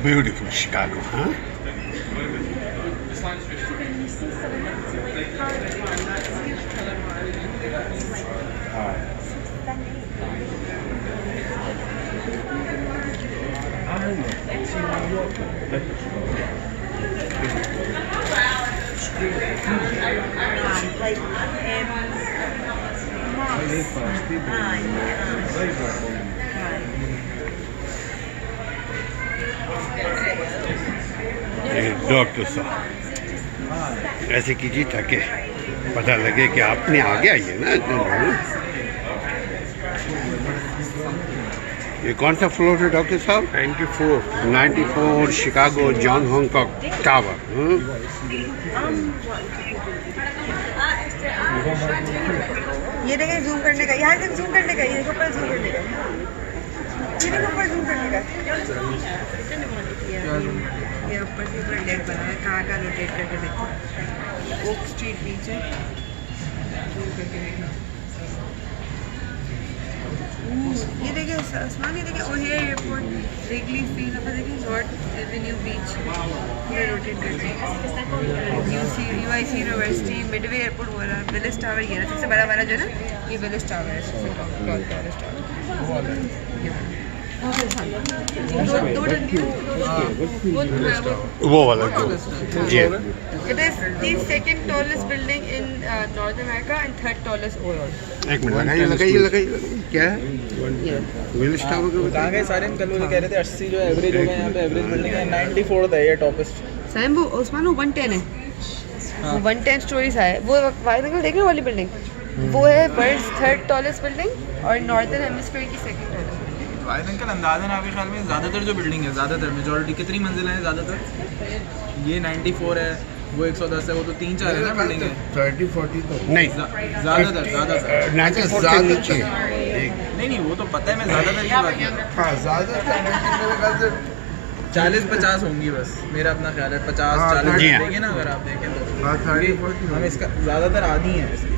Beautiful Chicago, huh? Doctor साहब ऐसे कीजिए ताकि पता लगे कि आपने आगे आइए ना। ये कौन सा फ्लोर है डॉक्टर साहब? 94 शिकागो जॉन हॉन्कॉक टावर। ये देखें जूम करने का, यहाँ से जूम करने का, ये ऊपर जूम करने का, ये ऊपर जूम करने का, ये ऊपर से पूरा डेक बना है। कहाँ रोटेट करके देखो, ओक स्ट्रीट बीच है, जूम करके देखना। ये देखिए आसमान, ये देखिए ओहेयर एयरपोर्ट, रिगली फील्ड, अब देखिए नॉर्थ एवेन्यू बीच, पूरा रोटेट करके UIC यूनिवर्सिटी, मिडवे एयरपोर्ट हो रहा है, विलिस टावर ये रहा सबसे बड़ा वाला जो है ना, ये विलिस टावर है सबसे टॉलेस्ट टावर। वो वाला जी। It is the second tallest building in North America and third tallest overall. एक मिनट लगाइए क्या है? विलिस टावर कहाँ गए सारे? कल वो कह रहे थे 80 जो एवरेज हो गए यहाँ पे, एवरेज बिल्डिंग है 94 है ये टॉपेस्ट। साइम वो उस्मान वो 110 है, वो 110 स्टोरीज है। वो वाइनगल देख रहे हो वाली बिल्डिंग, वो है वर्ल्ड्स थर्ड टॉलेस्ट बिल्डिंग और नॉर्दर्न हेमिस्फीयर की सेकंड टॉलेस्ट। वाइनगल अंदाज़न आपके ख्याल में ज़्यादातर जो बिल्डिंग है, ज़्यादातर मेजॉरिटी कितनी मंजिलें हैं ज़्यादातर? ये 94 है, वो 110 है, वो तो 3-4 है ना बिल्डिंग है। 30-40 तो नहीं, ज़्यादातर 94 से नीचे। नहीं वो तो पता है, मैं ज़्यादातर की बात कर रहा हूँ। हाँ ज़्यादातर 40-50 होंगी बस, मेरा अपना ख्याल है 50-40 जी हाँ। देखें ना अगर आप देखें तो। हम इसका ज़्यादातर आधी हैं इसकी।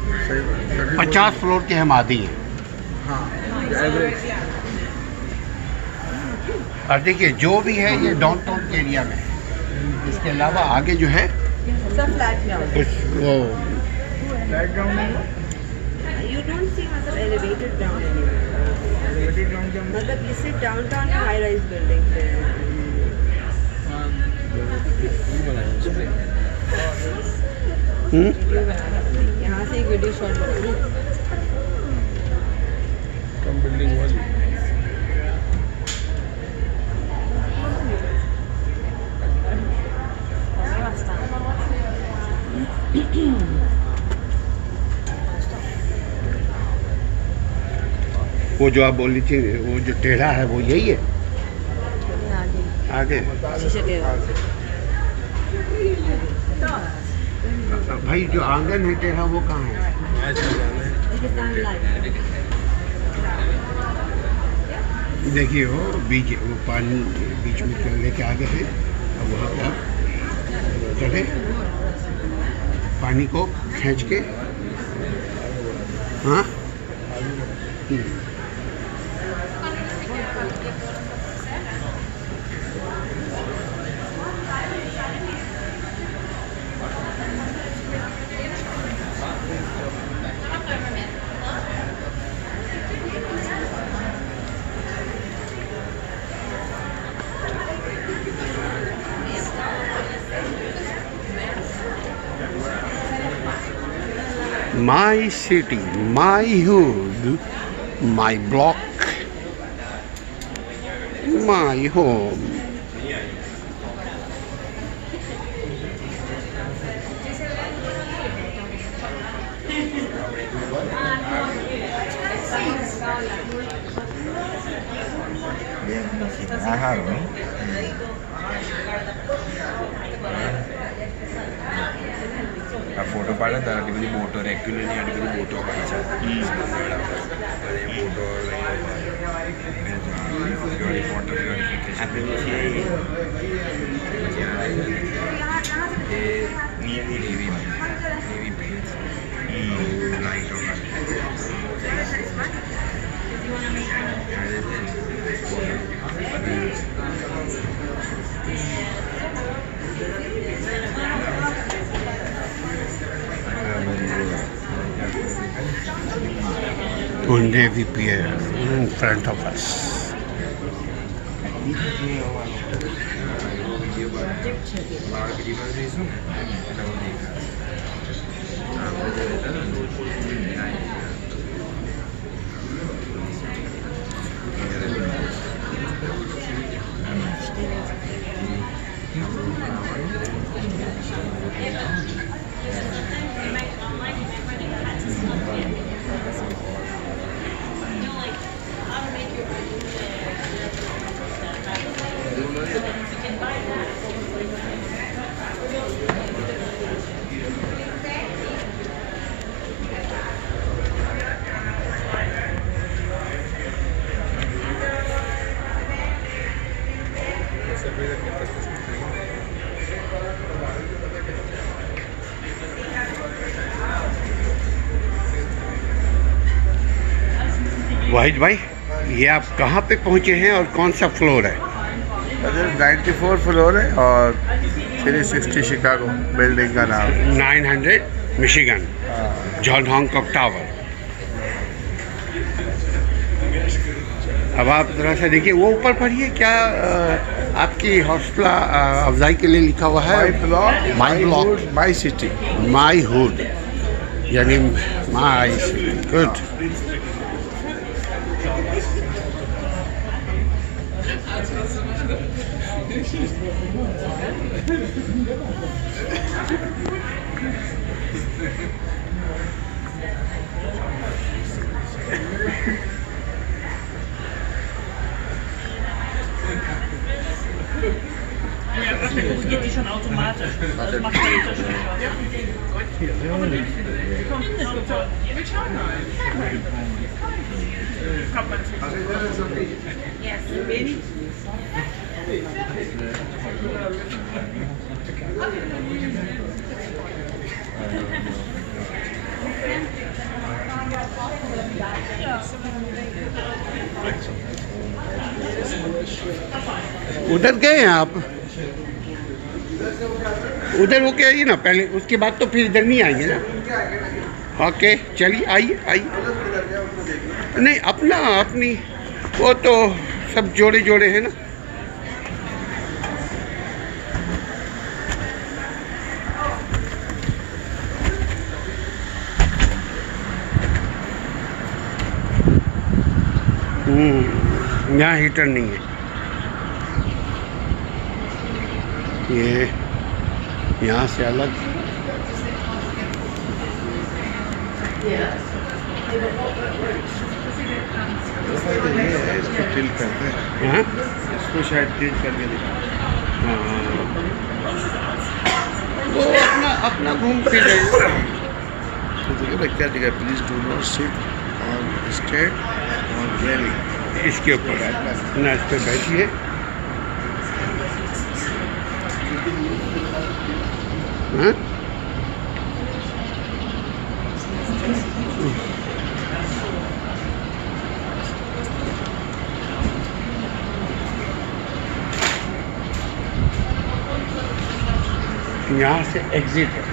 50 फ्लोर के हम आदि हैं। हाँ एवरेज। और देखिए जो भी है ये डाउनटाउन के एरिया में है। इसके अलावा आगे जो है सब फ्लैट ग्राउंड। कुछ वो फ्लैट ग्राउंड है, You don't see मतलब elevated ground anywhere. Elevated ground के अंदर। मतलब ये सिर्फ डाउनटाउन में हाई राइज बिल्डिंग है। यहाँ से एक वीडियो शॉट बनाना। कम बिल्डिंग वाली। वो जो आप बोली थी वो जो टेढ़ा है वो यही है आगे। भाई जो आंगन है टेढ़ा वो कहाँ है? देखिए वो बीच, वो पानी बीच में चलने के आगे है, और वहाँ पे आप चले पानी को खींच के। हाँ My city, my hood, my block, my home. Áharo, ¿no? આ ફોટો પાડે ત્યારે આટલી બધી બોટો રેગ્યુલરની આટલી બધી બોટો પડી છે બધી બોટો વોટર નેવી પેન્ટ લાઇટો Navy Pier in front of us. वाहिद भाई, ये आप कहाँ पे पहुँचे हैं और कौन सा फ्लोर है? 94 फ्लोर है और 360 शिकागो बिल्डिंग का नाम 900 मिशिगन, जॉन हॉन्कॉक टावर। अब आप जरा सा देखिए, वो ऊपर पढ़िए क्या आपकी हौसला अफजाई के लिए लिखा हुआ है? My block my city my hood, यानी my good. Das geht die schon automatisch. Das macht er jetzt schon. उधर गए हैं आप? उधर वो क्या आइए ना पहले, उसके बाद तो फिर इधर नहीं आएंगे ना। ओके चलिए, आइए आइए। नहीं अपना अपनी वो तो सब जोड़े जोड़े हैं ना। यहाँ हीटर नहीं है। ये यहाँ से अलग इसको टिल्ट करते हैं, हाँ इसको शायद टिल्ट करके दिखा। वो अपना अपना घूम फिर रहे हैं। तो देखिए भाई क्या दिखा, please do not sit on state on railing. इसके ऊपर ना, इस पर बैठिए। हाँ? यहाँ से एग्जिट है।